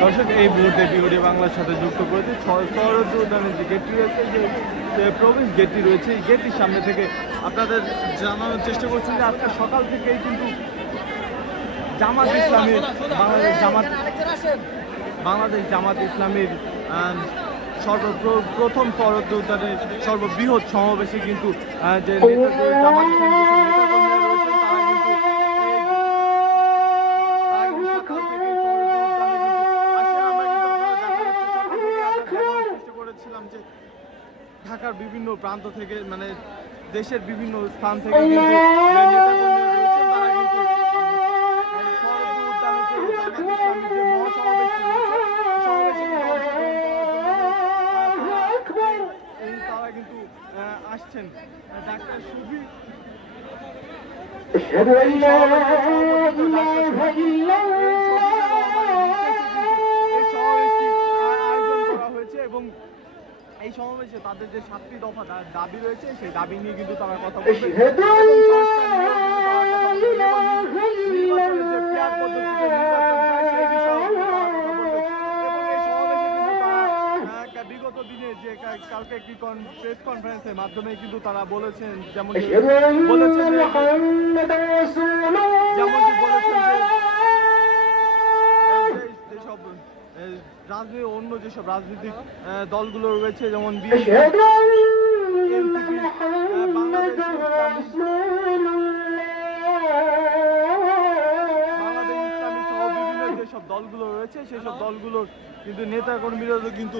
দর্শক, এই মুহূর্তে বিউটি বাংলার সাথে যুক্ত করেছে সরজ উদ্যানের যে গেটটি রয়েছে, যে প্রবেশ গেটটি রয়েছে, এই গেটটির সামনে থেকে আপনাদের জানানোর চেষ্টা করছি যে আজকে সকাল থেকেই কিন্তু জামাত ইসলামী, বাংলাদেশ জামাত বাংলাদেশ জামাত ইসলামীর সর্বপ্রথম শরৎ উদ্যানের সর্ববৃহৎ সমাবেশে কিন্তু যে নেতা- যে জামাত প্রান্ত থেকে মানে দেশের বিভিন্ন স্থান থেকে কিন্তু যে নেতাকর্মীরা এই সমাবেশে তাদের যে সাতটি দফা দাবি রয়েছে সেই দাবি নিয়ে কিন্তু তারা কথা বলবে। বিগত যে কালকে একটি প্রেস কনফারেন্সের মাধ্যমে কিন্তু তারা বলেছেন যেমন বলেছেন অন্য যেসব রাজনৈতিক দলগুলো রয়েছে যেমন যেসব দলগুলো রয়েছে সেসব দলগুলোর কিন্তু নেতা কর্মীরা কিন্তু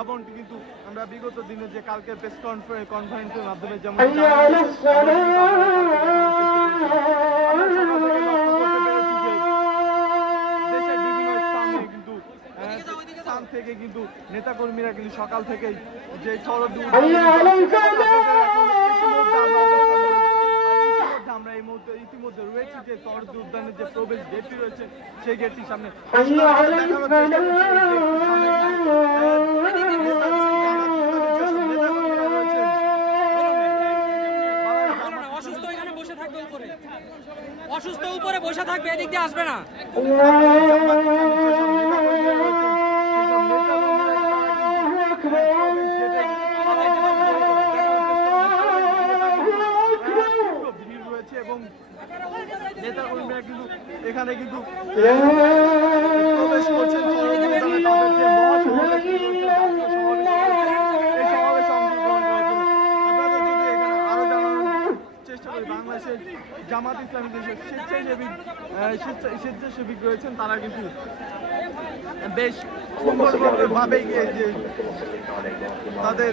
এমনটি কিন্তু আমরা বিগত দিনে যে কালকে প্রেস কনফারেন্সের মাধ্যমে যেমন থেকে কিন্তু নেতাকর্মীরা কিন্তু সকাল থেকেই যে আমরা এই মুহূর্তে ইতিমধ্যে রয়েছে যে উদ্যানের যে প্রবেশ গেটটি রয়েছে সেই গেটটির সামনে। অসুস্থ উপরে। বসে থাকবে এদিক দিয়ে আসবে না। চেষ্টা করি, বাংলাদেশের জামাত ইসলামী দেশের স্বেচ্ছাসেবী রয়েছেন, তারা কিন্তু বেশ সুন্দরভাবে যে তাদের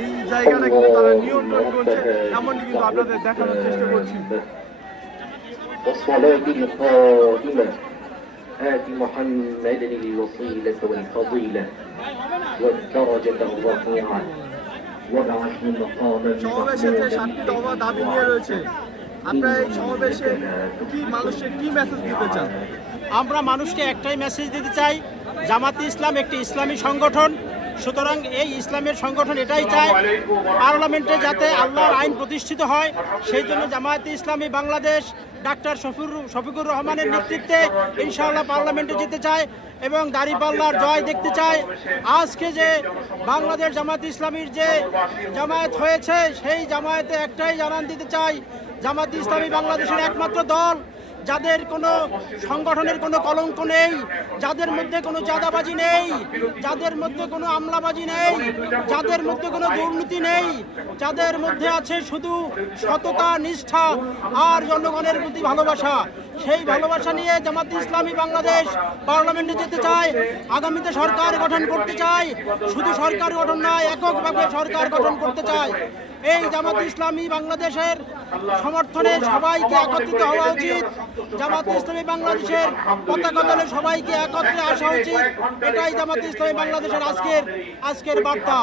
এই জায়গাটা কিন্তু তারা নিয়ন্ত্রণ করছে, এমনটি কিন্তু আপনাদের দেখানোর চেষ্টা করছি। والصلاة القائمة آت محمدا الوسيلة والفضيلة والدرجة الرفيعة وابعثه مقاما সমাবেশে যে সাতটি দফা দাবি নিয়ে রয়েছে আপনারা এই সমাবেশে কি মানুষের কি মেসেজ দিতে চান আমরা মানুষকে একটাই মেসেজ দিতে চাই জামাতে ইসলাম একটি ইসলামী সংগঠন সুতরাং এই ইসলামের সংগঠন এটাই চায়, পার্লামেন্টে যাতে আল্লাহর আইন প্রতিষ্ঠিত হয়। সেই জন্য জামায়াতে ইসলামী বাংলাদেশ, ডাক্তার শফির শফিকুর রহমানের নেতৃত্বে ইনশাআল্লাহ পার্লামেন্টে যেতে চায় এবং দাঁড়িপাল্লার জয় দেখতে চায়। আজকে যে বাংলাদেশ জামায়াত ইসলামীর যে জামায়াত হয়েছে, সেই জামায়াতে একটাই জানান দিতে চাই, জামায়াত ইসলামী বাংলাদেশের একমাত্র দল। যাদের কোনো সংগঠনের কোনো কলঙ্ক নেই, যাদের মধ্যে কোনো চাঁদাবাজি নেই, যাদের মধ্যে কোনো আমলাবাজি নেই, যাদের মধ্যে কোনো দুর্নীতি নেই, যাদের মধ্যে আছে শুধু সততা, নিষ্ঠা আর জনগণের প্রতি ভালোবাসা। সেই ভালোবাসা নিয়ে জামাত ইসলামী বাংলাদেশ পার্লামেন্টে যেতে চায়, আগামীতে সরকার গঠন করতে চায়, শুধু সরকার গঠন নয়, এককভাবে সরকার গঠন করতে চায়। এই জামাত ইসলামী বাংলাদেশের সমর্থনে সবাইকে একত্রিত হওয়া উচিত। জামাত ইসলামী বাংলাদেশের পতাকা দলে সবাইকে একত্রে আসা উচিত এটাই জামাত ইসলামী বাংলাদেশের আজকের আজকের বার্তা।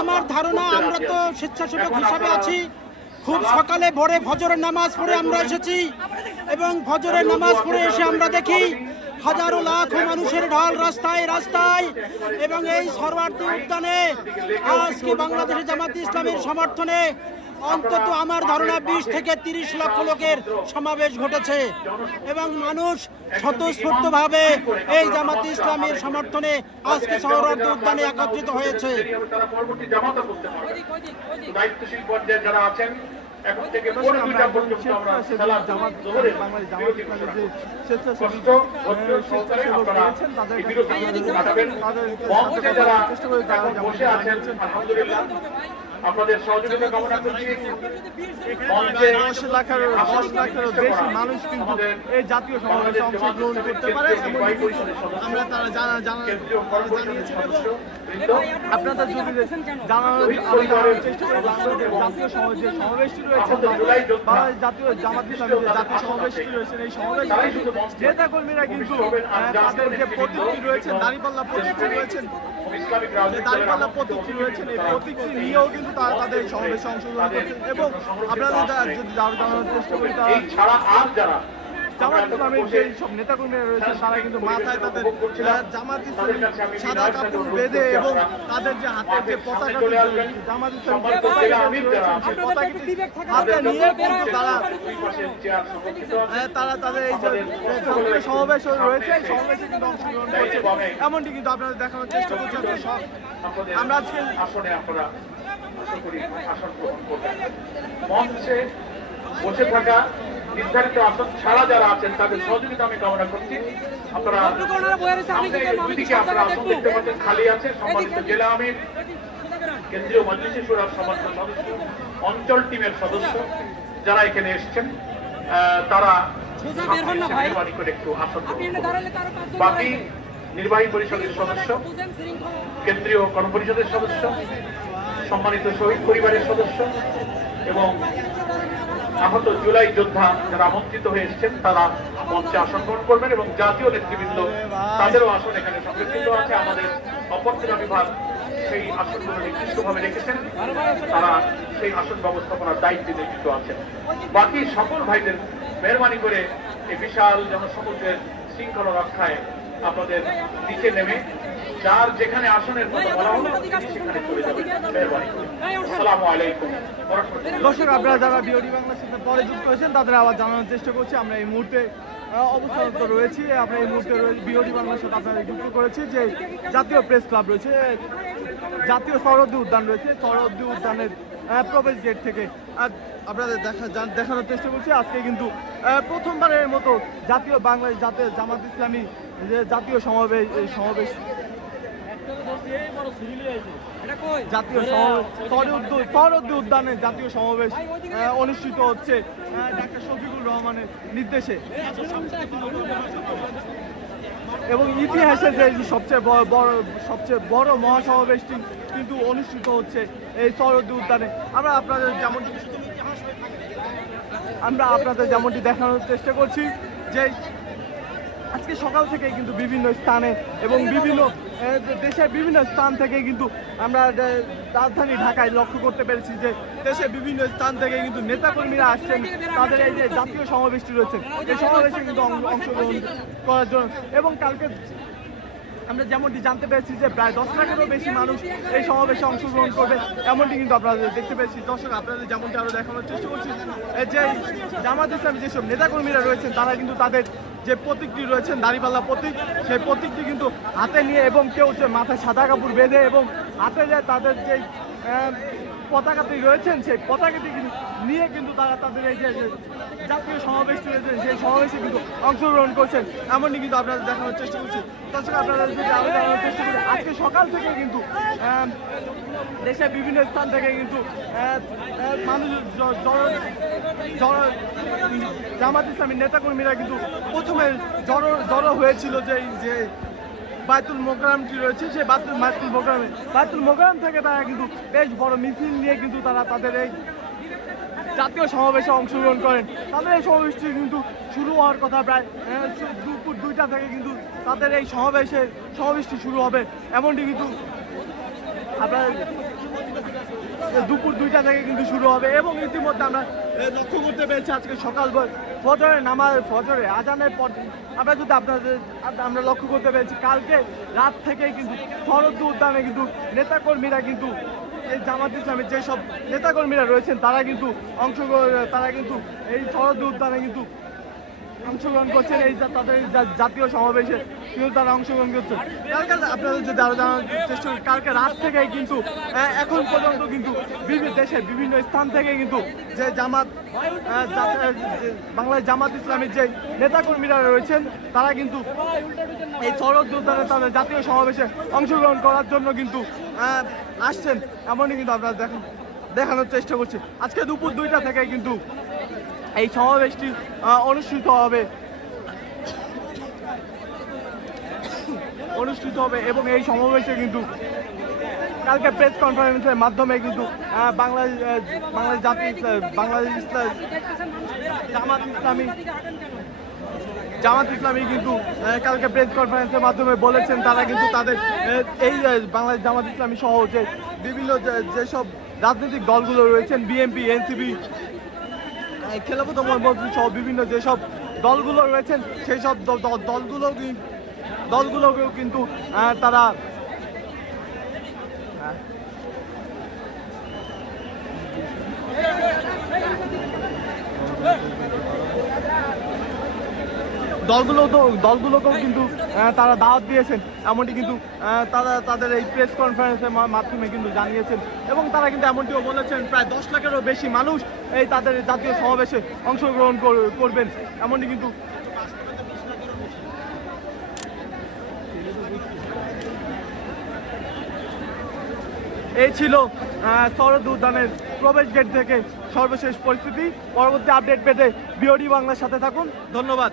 আমার ধারণা আমরা তো স্বেচ্ছাসেবক হিসাবে আছি। খুব সকালে ভোরে ফজরের নামাজ পড়ে আমরা এসেছি। এবং ফজরের নামাজ পড়ে এসে আমরা দেখি হাজারো লাখ মানুষের ঢাল রাস্তায় রাস্তায়। এবং এই সর্বার্থী উদ্যানে আজকে বাংলাদেশের জামাত ইসলামের সমর্থনে অন্তত আমার ধারণা বিশ থেকে তিরিশ লক্ষ লোকের সমাবেশ ঘটেছে। এবং মানুষ স্বতঃস্ফূর্তভাবে এই জামাত ইসলামের সমর্থনে আজকে সৌরার্থী উদ্যানে একত্রিত হয়েছে। দায়িত্বশীল পর্যায়ে যারা আছেন এখন থেকে আমরা পর্যন্ত আমরা স্বেচ্ছাসেবী জামাত জোহরে বাংলাদেশ জামাত ইসলামের যে স্বেচ্ছাসেবী কষ্ট, ধৈর্য আহ, সহকারে আপনারা এই কাছে কাটাবেন। মঞ্চে যারা করার চেষ্টা করি, তারা এখন যেমন বসে আছেন আলহামদুলিল্লাহ আপনাদের সহযোগিতা কামনা করছি। দশ লাখের দশ লাখেরও বেশি মানুষ কিন্তু এই জাতীয় সমাবেশে অংশগ্রহণ করতে পারে আমরা তারা জানা জানা জানিয়েছি আপনাদের যদি জানানোর চেষ্টা করি বাংলাদেশের জাতীয় সমাজ যে সমাবেশটি রয়েছে বাংলাদেশ জাতীয় জামাত যে জাতীয় সমাবেশটি রয়েছে এই সমাবেশ নেতা কর্মীরা কিন্তু তাদের যে প্রতীকটি রয়েছে দাঁড়িপাল্লা প্রতীকটি রয়েছেন দাঁড়িপাল্লা প্রতীকটি রয়েছেন এই প্রতীকটি নিয়েও কিন্তু তারা তাদের সমাবেশে অংশগ্রহণ করছেন এবং আপনারা যদি জানানোর চেষ্টা করি তারা ছাড়া আর যারা জামাত ইসলামের যে সব নেতাকর্মীরা রয়েছেন তারা কিন্তু মাথায় তাদের জামাত ইসলামী সাদা কাপড় বেঁধে এবং তাদের যে হাতে যে পতাকা জামাত ইসলামী পতাকা রয়েছে সেই পতাকাটি হাতে নিয়ে কিন্তু তারা দুই পাশে চেয়ার সংরক্ষিত আছে। আহ, তারা তাদের এই যে সমাবেশ রয়েছে এই সমাবেশে কিন্তু অংশগ্রহণ করছে এমনটি কিন্তু আপনাদের দেখানোর চেষ্টা করছি আমরা আজকে আসনে আপনারা আশা করি আসন গ্রহণ করবেন। মঞ্চে বসে থাকা নির্ধারিত আসন ছাড়া যারা আছেন তাদের সহযোগিতা আমি কামনা করছি। আপনারা আসন দেখতে পাচ্ছেন খালি আছে সম্মানিত জেলা আমির কেন্দ্রীয় মজলিসি সুরার সমস্ত সদস্য অঞ্চল টিমের সদস্য যারা এখানে এসেছেন তারা একটু আসন বাকি নির্বাহী পরিষদের সদস্য। কেন্দ্রীয় কর্মপরিষদের সদস্য সম্মানিত শহীদ পরিবারের সদস্য এবং আহত জুলাই যোদ্ধা যারা আমন্ত্রিত হয়ে এসেছেন, তারা মঞ্চে আসন গ্রহণ করবেন এবং জাতীয় নেতৃবৃন্দ তাদেরও আসন এখানে সংরক্ষিত আছে। আমাদের অভ্যর্থনা বিভাগ সেই আসনগুলো নির্দিষ্টভাবে রেখেছেন। তারা সেই আসন ব্যবস্থাপনার দায়িত্বে নিয়োজিত আছেন। বাকি সকল ভাইদের মেহরবানি করে এই বিশাল জনসমুদ্রের শৃঙ্খলা রক্ষায় আপনাদের নিচে নেমে যার যেখানে আসনের কথা বলা হলো সেখানে চলে আসসালামু আলাইকুম। দর্শক, আপনারা যারা বিওডি বাংলার সাথে পরে যুক্ত হয়েছেন, তাদের আবার জানানোর চেষ্টা করছি, আমরা এই মুহূর্তে অবস্থানত রয়েছি। আমরা এই মুহূর্তে বিওডি বাংলার সাথে আপনাদের যুক্ত করেছি, যে জাতীয় প্রেস ক্লাব রয়েছে, জাতীয় সরহদ্দি উদ্যান রয়েছে। সরহদ্দি উদ্যানের প্রবেশ গেট থেকে আপনাদের দেখা দেখানোর চেষ্টা করছি। আজকে কিন্তু প্রথমবারের মতো জাতীয় বাংলাদেশ জাতীয় জামাত ইসলামী, যে জাতীয় সমাবেশ সমাবেশ? জাতীয় উদ্যানে জাতীয় সমাবেশ অনুষ্ঠিত হচ্ছে ডাক্তার শফিকুর রহমানের নির্দেশে। এবং ইতিহাসে যে সবচেয়ে বড় সবচেয়ে বড় মহাসমাবেশটি কিন্তু অনুষ্ঠিত হচ্ছে এই সরহদ্দি উদ্যানে। আমরা আপনাদের যেমন আমরা আপনাদের যেমনটি দেখানোর চেষ্টা করছি, যে আজকে সকাল থেকে কিন্তু বিভিন্ন স্থানে এবং বিভিন্ন দেশের বিভিন্ন স্থান থেকে কিন্তু আমরা রাজধানী ঢাকায় লক্ষ্য করতে পেরেছি যে দেশের বিভিন্ন স্থান থেকে কিন্তু নেতাকর্মীরা আসছেন। তাদের এই যে জাতীয় সমাবেশটি রয়েছে, এই সমাবেশে কিন্তু অংশগ্রহণ করার জন্য এবং কালকে আমরা যেমনটি জানতে পেরেছি যে প্রায় দশ লাখেরও বেশি মানুষ এই সমাবেশে অংশগ্রহণ করবে, এমনটি কিন্তু আপনারা দেখতে পেয়েছি। দর্শক, আপনাদের যেমনটি আরও দেখানোর চেষ্টা করছি যে জামাত ইসলামী যেসব নেতাকর্মীরা রয়েছেন, তারা কিন্তু তাদের যে প্রতীকটি রয়েছেন দাঁড়িপাল্লা প্রতীক, সেই প্রতীকটি কিন্তু হাতে নিয়ে এবং কেউ মাথায় সাদা কাপড় বেঁধে এবং হাতে যায় তাদের যে আহ, পতাকাটি রয়েছেন সেই পতাকাটি কিন্তু নিয়ে কিন্তু তারা তাদের এই যে জাতীয় সমাবেশটি রয়েছে সেই সমাবেশে কিন্তু অংশগ্রহণ করছেন। এমনই কিন্তু আপনাদের দেখানোর চেষ্টা করছি। তাছাড়া আপনারা যদি আরও জানানোর চেষ্টা করি আজকে সকাল থেকে কিন্তু দেশের বিভিন্ন স্থান থেকে কিন্তু মানুষ জামাত ইসলামী নেতাকর্মীরা কিন্তু প্রথমে জড়ো জড়ো হয়েছিল যে যে বায়তুল মোকারমটি রয়েছে, সেই বায়তুল বায়তুল মোকারমে। বায়তুল মোকারম থেকে তারা কিন্তু বেশ বড় মিছিল নিয়ে কিন্তু তারা তাদের এই জাতীয় সমাবেশে অংশগ্রহণ করেন। তাদের এই সমাবেশটি কিন্তু শুরু হওয়ার কথা প্রায় দুপুর দুইটা থেকে কিন্তু তাদের এই সমাবেশে, সমাবেশটি শুরু হবে। এমনটি কিন্তু আপনার, দুপুর দুইটা থেকে কিন্তু শুরু হবে এবং ইতিমধ্যে আমরা লক্ষ্য করতে পেরেছি আজকে সকাল ফজরে নামাজ, ফজরে আজানের পর আমরা যদি আপনাদের আমরা লক্ষ্য করতে পেরেছি, কালকে রাত থেকে কিন্তু শরদ উদ্যানে কিন্তু নেতাকর্মীরা কিন্তু এই জামাত ইসলামের যেসব নেতাকর্মীরা রয়েছেন, তারা কিন্তু অংশগ্রহণ তারা কিন্তু এই শরদ উদ্যানে কিন্তু অংশগ্রহণ করছেন এই তাদের জাতীয় সমাবেশে কিন্তু তারা অংশগ্রহণ করছে কালকে আপনাদের যদি আরও জানার চেষ্টা করি কালকে রাত থেকেই কিন্তু এখন পর্যন্ত কিন্তু বিভিন্ন দেশের বিভিন্ন স্থান থেকে কিন্তু যে জামাত বাংলাদেশ জামাত ইসলামের যে নেতাকর্মীরা রয়েছেন, তারা কিন্তু এই শরৎ উদ্যানে তাদের জাতীয় সমাবেশে অংশগ্রহণ করার জন্য কিন্তু আসছেন। এমনই কিন্তু আপনারা দেখেন দেখানোর চেষ্টা করছি। আজকে দুপুর দুইটা থেকে কিন্তু এই সমাবেশটি অনুষ্ঠিত হবে। অনুষ্ঠিত হবে এবং এই সমাবেশে কিন্তু কালকে প্রেস কনফারেন্সের মাধ্যমে কিন্তু বাংলাদেশ বাংলাদেশ ইসলাম- বাংলাদেশ ইসলাম, জামাত ইসলামী জামাত ইসলামী কিন্তু কালকে প্রেস কনফারেন্সের মাধ্যমে বলেছেন তারা কিন্তু তাদের এই বাংলাদেশ জামাত ইসলামী সহ যে বিভিন্ন যেসব রাজনৈতিক দলগুলো রয়েছেন বিএনপি এনসিপি মন্ত্রী সহ বিভিন্ন যেসব দলগুলো রয়েছেন সেই সব দল- দল- দলগুলো দলগুলোকেও কিন্তু তারা দলগুলো তো দলগুলোকেও কিন্তু তারা দাওয়াত দিয়েছেন। এমনটি কিন্তু তারা তাদের এই প্রেস কনফারেন্সের মাধ্যমে কিন্তু জানিয়েছেন। এবং তারা কিন্তু এমনটিও বলেছেন, প্রায় দশ লাখেরও বেশি মানুষ এই তাদের জাতীয় সমাবেশে অংশগ্রহণ কর- করবেন। এমনটি কিন্তু এই ছিল শরৎ উদ্যানের প্রবেশ গেট থেকে সর্বশেষ পরিস্থিতি। পরবর্তী আপডেট পেতে বিওডি বাংলার সাথে থাকুন। ধন্যবাদ।